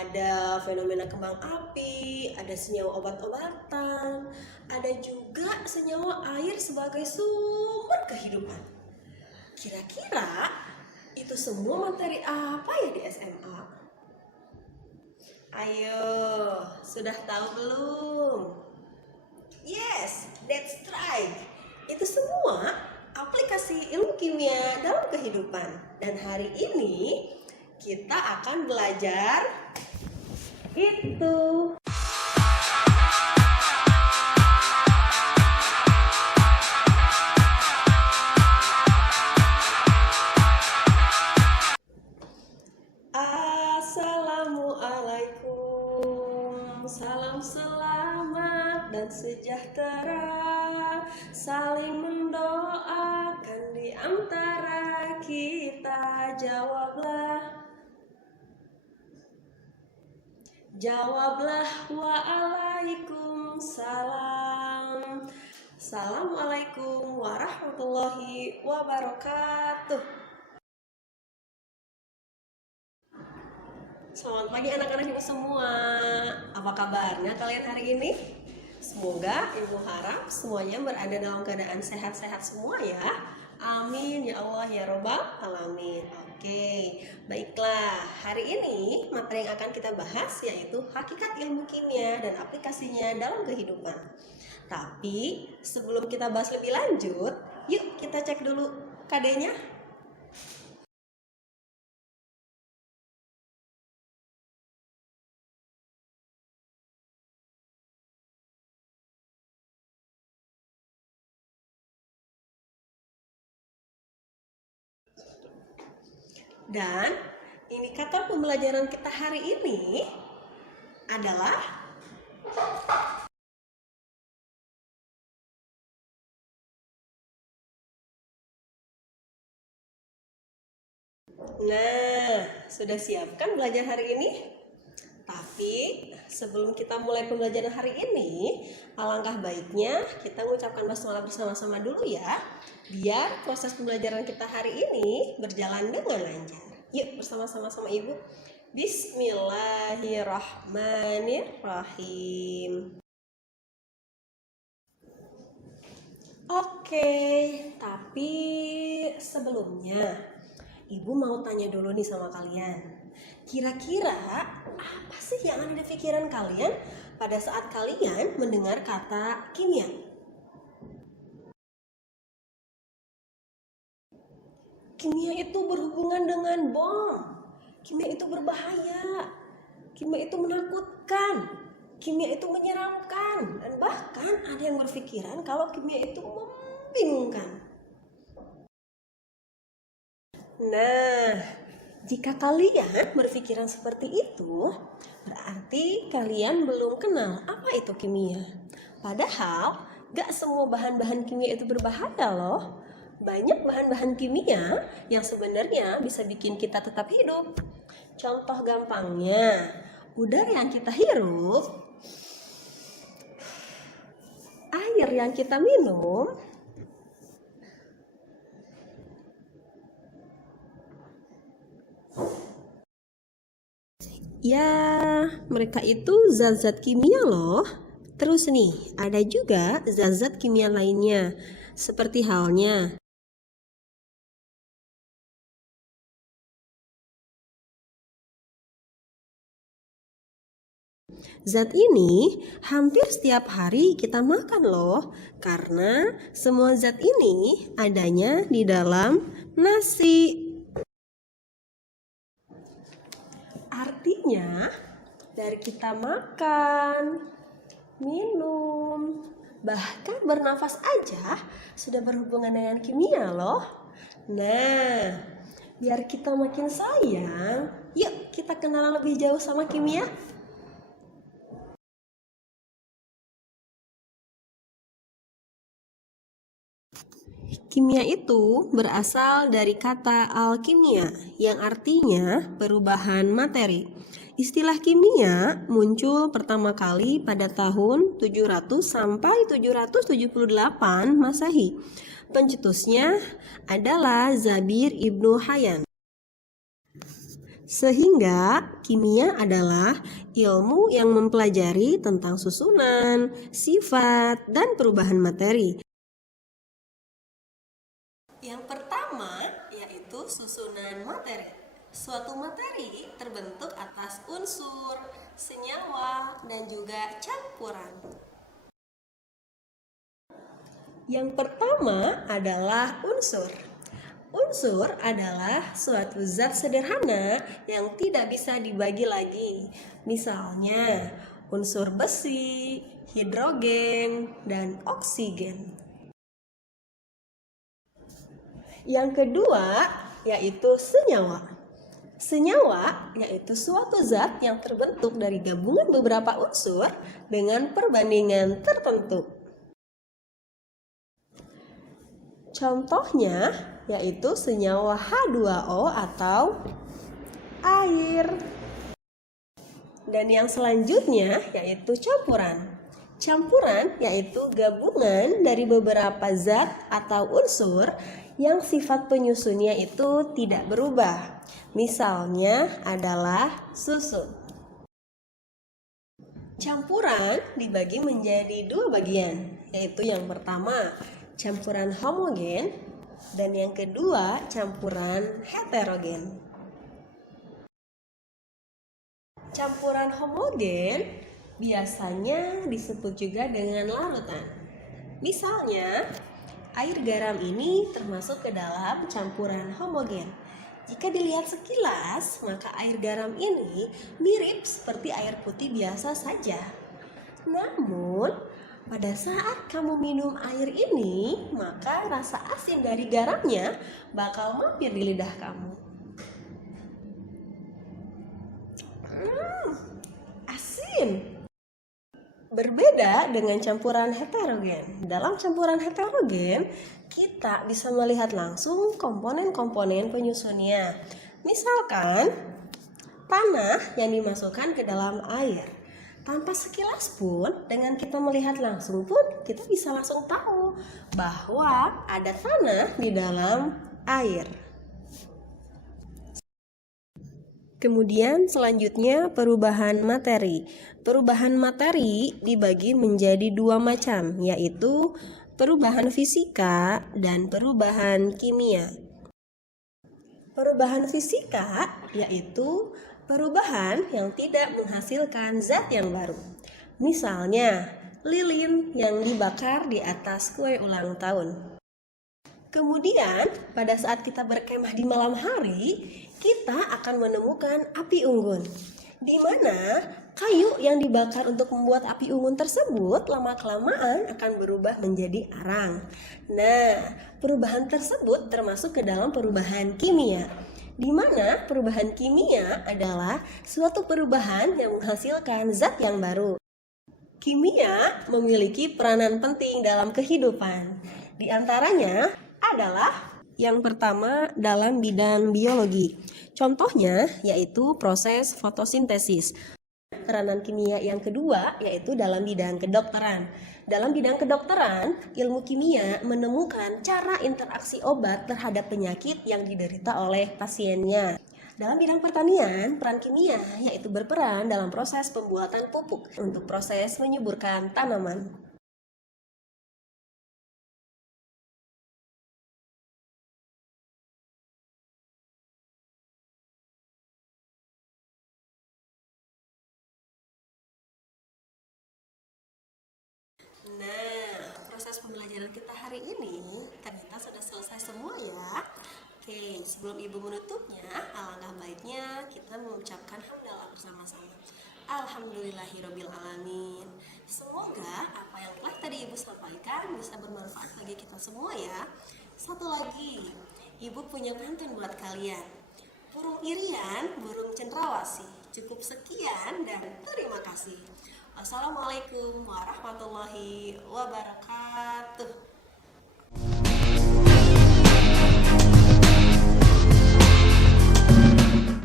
ada fenomena kembang api, ada senyawa obat-obatan, ada juga senyawa air sebagai sumber kehidupan. Kira-kira itu semua materi apa ya di SMA? Ayo, sudah tahu belum? Yes, that's right. Itu semua aplikasi ilmu kimia dalam kehidupan. Dan hari ini kita akan belajar itu. Assalamualaikum, salam selamat dan sejahtera, saling mendoakan di antara kita. Jawablah waalaikumsalam. Assalamualaikum warahmatullahi wabarakatuh. Selamat pagi anak-anak ibu semua. Apa kabarnya kalian hari ini? Semoga ibu harap semuanya berada dalam keadaan sehat-sehat semua ya. Amin ya Allah ya Robbal Alamin. Oke, baiklah. Hari ini materi yang akan kita bahas yaitu hakikat ilmu kimia dan aplikasinya dalam kehidupan. Tapi sebelum kita bahas lebih lanjut, yuk kita cek dulu KD-nya. Dan indikator pembelajaran kita hari ini adalah sudah siap kan belajar hari ini? Tapi sebelum kita mulai pembelajaran hari ini, alangkah baiknya kita mengucapkan basmalah bersama-sama dulu ya, biar proses pembelajaran kita hari ini berjalan dengan lancar. Yuk bersama-sama sama ibu. Bismillahirrahmanirrahim. Oke, tapi sebelumnya ibu mau tanya dulu nih sama kalian. Kira-kira apa sih yang ada di pikiran kalian pada saat kalian mendengar kata kimia? Kimia itu berhubungan dengan bom. Kimia itu berbahaya. Kimia itu menakutkan. Kimia itu menyeramkan. Dan bahkan ada yang berpikiran kalau kimia itu membingungkan. Nah, jika kalian berpikiran seperti itu, berarti kalian belum kenal apa itu kimia. Padahal, gak semua bahan-bahan kimia itu berbahaya loh. Banyak bahan-bahan kimia yang sebenarnya bisa bikin kita tetap hidup. Contoh gampangnya, udara yang kita hirup, air yang kita minum, ya, mereka itu zat-zat kimia loh. Terus nih, ada juga zat-zat kimia lainnya. Seperti halnya zat ini hampir setiap hari kita makan loh. Karena semua zat ini adanya di dalam nasi. Artinya, dari kita makan, minum, bahkan bernafas aja sudah berhubungan dengan kimia loh. Nah, biar kita makin sayang, yuk kita kenalan lebih jauh sama kimia. Kimia itu berasal dari kata alkimia yang artinya perubahan materi. Istilah kimia muncul pertama kali pada tahun 700 sampai 778 Masehi. Pencetusnya adalah Zabir Ibnu Hayyan. Sehingga kimia adalah ilmu yang mempelajari tentang susunan, sifat, dan perubahan materi. Yang pertama yaitu susunan materi. Suatu materi terbentuk atas unsur, senyawa, dan juga campuran. Yang pertama adalah unsur. Unsur adalah suatu zat sederhana yang tidak bisa dibagi lagi. Misalnya, unsur besi, hidrogen, dan oksigen. Yang kedua yaitu senyawa. Senyawa yaitu suatu zat yang terbentuk dari gabungan beberapa unsur dengan perbandingan tertentu. Contohnya yaitu senyawa H2O atau air. Dan yang selanjutnya yaitu campuran. Campuran yaitu gabungan dari beberapa zat atau unsur yang sifat penyusunnya itu tidak berubah. Misalnya adalah susu. Campuran dibagi menjadi dua bagian, yaitu yang pertama campuran homogen dan yang kedua campuran heterogen. Campuran homogen biasanya disebut juga dengan larutan. Misalnya, air garam ini termasuk ke dalam campuran homogen. Jika dilihat sekilas, maka air garam ini mirip seperti air putih biasa saja. Namun, pada saat kamu minum air ini, maka rasa asin dari garamnya bakal mampir di lidah kamu. Asin. Berbeda dengan campuran heterogen. Dalam campuran heterogen, kita bisa melihat langsung komponen-komponen penyusunnya. Misalkan, tanah yang dimasukkan ke dalam air. Tanpa sekilas pun, dengan kita melihat langsung pun, kita bisa langsung tahu bahwa ada tanah di dalam air. Kemudian selanjutnya perubahan materi. Perubahan materi dibagi menjadi dua macam, yaitu perubahan fisika dan perubahan kimia. Perubahan fisika yaitu perubahan yang tidak menghasilkan zat yang baru. Misalnya, lilin yang dibakar di atas kue ulang tahun. Kemudian, pada saat kita berkemah di malam hari, kita akan menemukan api unggun, di mana kayu yang dibakar untuk membuat api unggun tersebut lama-kelamaan akan berubah menjadi arang. Nah, perubahan tersebut termasuk ke dalam perubahan kimia, di mana perubahan kimia adalah suatu perubahan yang menghasilkan zat yang baru. Kimia memiliki peranan penting dalam kehidupan. Di antaranya adalah yang pertama dalam bidang biologi. Contohnya yaitu proses fotosintesis. Peranan kimia yang kedua yaitu dalam bidang kedokteran. Dalam bidang kedokteran, ilmu kimia menemukan cara interaksi obat terhadap penyakit yang diderita oleh pasiennya. Dalam bidang pertanian, peran kimia yaitu berperan dalam proses pembuatan pupuk untuk proses menyuburkan tanaman. Nah, proses pembelajaran kita hari ini ternyata sudah selesai semua ya. Oke, sebelum Ibu menutupnya, alangkah baiknya kita mengucapkan hamdalah bersama-sama. Alhamdulillahirobbilalamin. Semoga apa yang telah tadi Ibu sampaikan bisa bermanfaat bagi kita semua ya. Satu lagi, Ibu punya pantun buat kalian. Burung irian, burung cendrawasih. Cukup sekian dan terima kasih. Assalamualaikum warahmatullahi wabarakatuh.